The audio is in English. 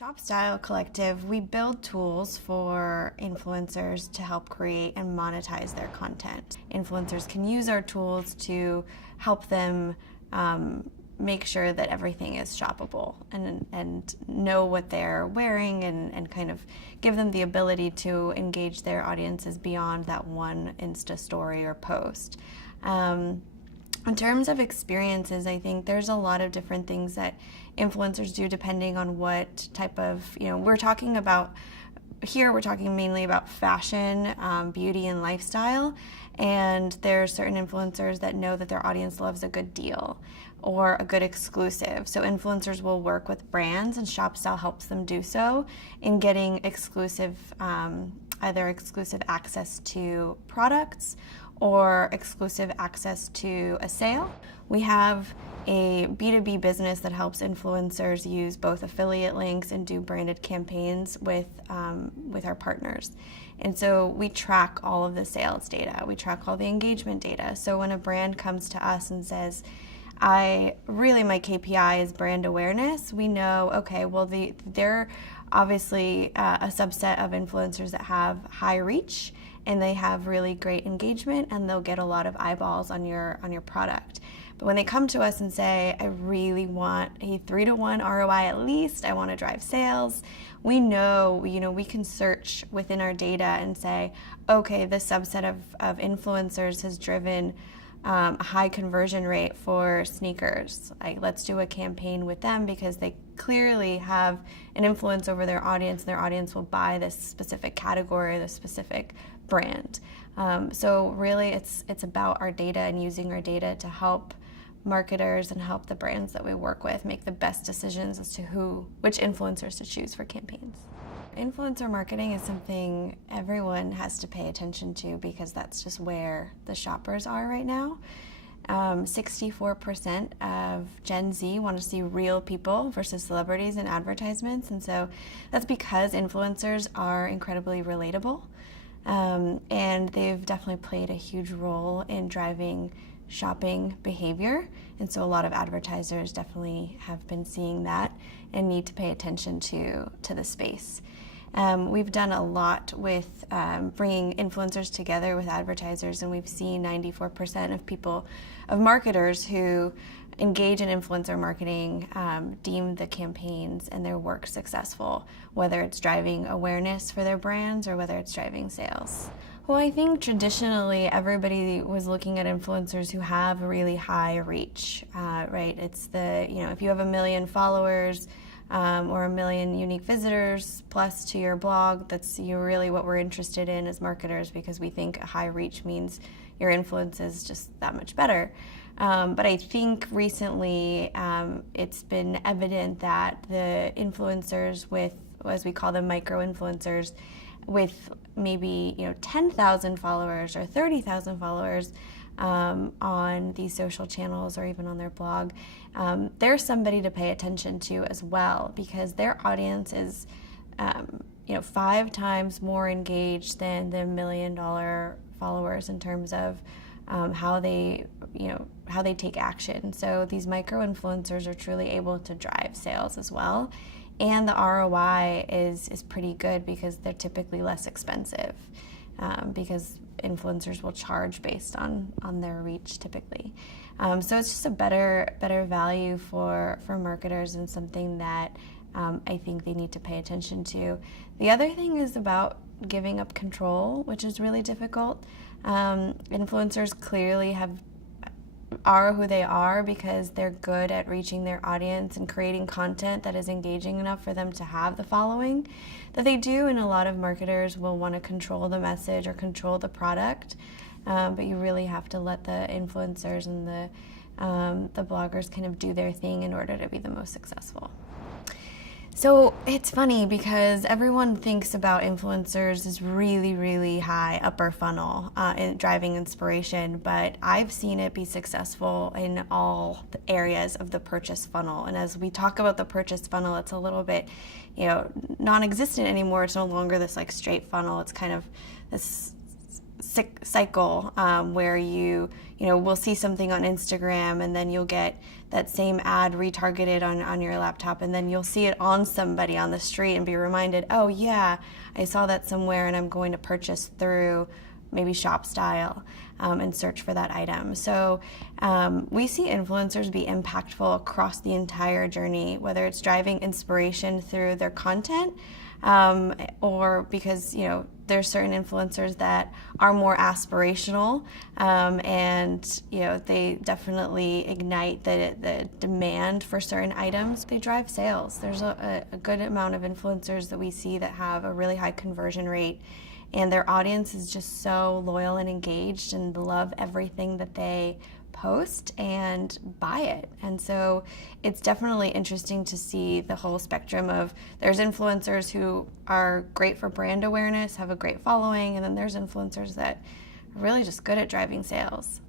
ShopStyle Collective, we build tools for influencers to help create and monetize their content. Influencers can use our tools to help them make sure that everything is shoppable and know what they're wearing and kind of give them the ability to engage their audiences beyond that one Insta story or post. In terms of experiences, I think there's a lot of different things that influencers do depending on what type of, we're talking mainly about fashion, beauty, and lifestyle. And there are certain influencers that know that their audience loves a good deal or a good exclusive. So influencers will work with brands, and ShopStyle helps them do so in getting exclusive, either exclusive access to products or exclusive access to a sale. We have a B2B business that helps influencers use both affiliate links and do branded campaigns with our partners. And so we track all of the sales data. We track all the engagement data. So when a brand comes to us and says, my KPI is brand awareness, we know, okay, well, they're obviously a subset of influencers that have high reach, and they have really great engagement, and they'll get a lot of eyeballs on your product. But when they come to us and say, I really want a 3-to-1 ROI at least, I want to drive sales, we know, we can search within our data and say, okay, this subset of influencers has driven a high conversion rate for sneakers. Let's do a campaign with them because they clearly have an influence over their audience, and their audience will buy this specific category, this specific brand. So really it's about our data and using our data to help marketers and help the brands that we work with make the best decisions as to which influencers to choose for campaigns. Influencer marketing is something everyone has to pay attention to because that's just where the shoppers are right now. 64% of Gen Z want to see real people versus celebrities in advertisements, and so that's because influencers are incredibly relatable, and they've definitely played a huge role in driving shopping behavior, and so a lot of advertisers definitely have been seeing that and need to pay attention to the space. We've done a lot with bringing influencers together with advertisers, and we've seen 94% of marketers who engage in influencer marketing deem the campaigns and their work successful, whether it's driving awareness for their brands or whether it's driving sales. Well, I think traditionally everybody was looking at influencers who have really high reach, right? It's if you have 1 million followers, or 1 million unique visitors plus to your blog, that's really what we're interested in as marketers, because we think a high reach means your influence is just that much better. But I think recently it's been evident that the influencers with, as we call them, micro-influencers, with maybe 10,000 followers or 30,000 followers on these social channels or even on their blog, they're somebody to pay attention to as well, because their audience is 5 times more engaged than the $1 million followers in terms of how they take action. So these micro influencers are truly able to drive sales as well. And the ROI is pretty good because they're typically less expensive, because influencers will charge based on their reach typically. So it's just a better value for marketers, and something that I think they need to pay attention to. The other thing is about giving up control, which is really difficult. Influencers clearly are who they are because they're good at reaching their audience and creating content that is engaging enough for them to have the following that they do, and a lot of marketers will want to control the message or control the product, but you really have to let the influencers and the bloggers kind of do their thing in order to be the most successful. So it's funny because everyone thinks about influencers as really, really high upper funnel in driving inspiration, but I've seen it be successful in all the areas of the purchase funnel. And as we talk about the purchase funnel, it's a little bit, non-existent anymore. It's no longer this straight funnel. It's kind of this cycle where you will see something on Instagram and then you'll get that same ad retargeted on your laptop, and then you'll see it on somebody on the street and be reminded, oh yeah, I saw that somewhere and I'm going to purchase through maybe ShopStyle and search for that item. So we see influencers be impactful across the entire journey, whether it's driving inspiration through their content or because there's certain influencers that are more aspirational and they definitely ignite the demand for certain items. They drive sales. There's a good amount of influencers that we see that have a really high conversion rate, and their audience is just so loyal and engaged and love everything that they post and buy it. And so it's definitely interesting to see the whole spectrum of, there's influencers who are great for brand awareness, have a great following, and then there's influencers that are really just good at driving sales.